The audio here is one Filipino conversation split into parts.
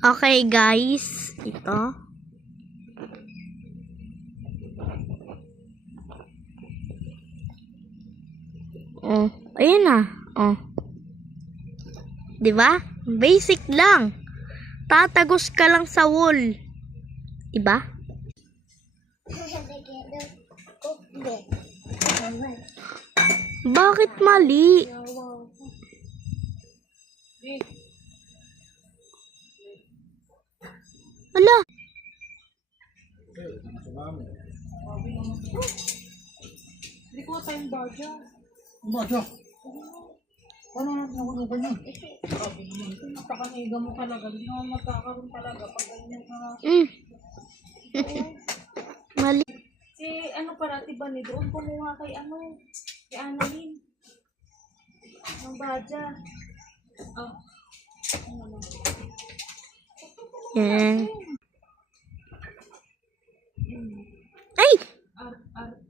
Okay guys, ito. Oh, ayan na. Oh. 'Di ba? Basic lang. Tatagos ka lang sa wall. 'Di ba? Bakit mali? Ala. Hindi ko tayong badya. Badya? Paano natin ako ganyan? Napakaniga mo talaga. Hindi naman magkakaroon talaga pag ganyan ka. Mali. Si ano parati ba ni doon kumuha kay kay Annalyn. Ng badya. Oh. Yan. Ay! RRT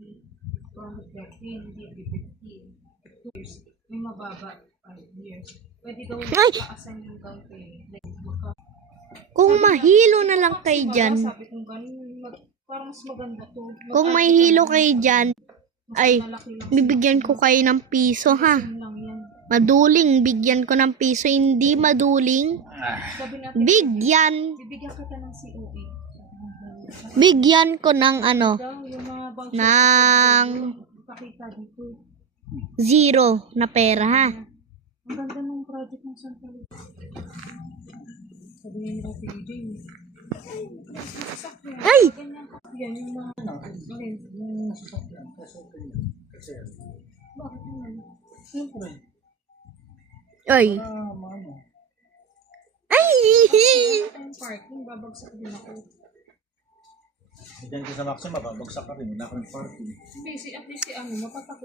213, DB15. 2 years. May mababa 5 years. Pwede daw Ay! makaasan yung downpayment. Kung mahilo na lang kayo dyan. Sabi kong ganun, parang mas maganda to. Kung may hilo kayo dyan, ay, bibigyan ko kayo ng piso ha. Lang yan. Maduling, bigyan ko ng piso. Hindi maduling, Sabi natin, bigyan. bibigyan kita ng COE. Bigyan ko ng ano, Daw, yung mga voucher ng ipakita dito. zero na pera ha. Ang ganda ng project ng Santa Lucia. Sabi niya nila PJ. Ay! Ganyan ka. Yan yung mga Yung sasakyan. Kasi, bakit naman? siyempre, Ay! ano, Ay! Ang parking, babagsak din ako. diyan ka sa Maxima, babagsak ka rin. Wala ka ng parking. Hindi, at least si mapapako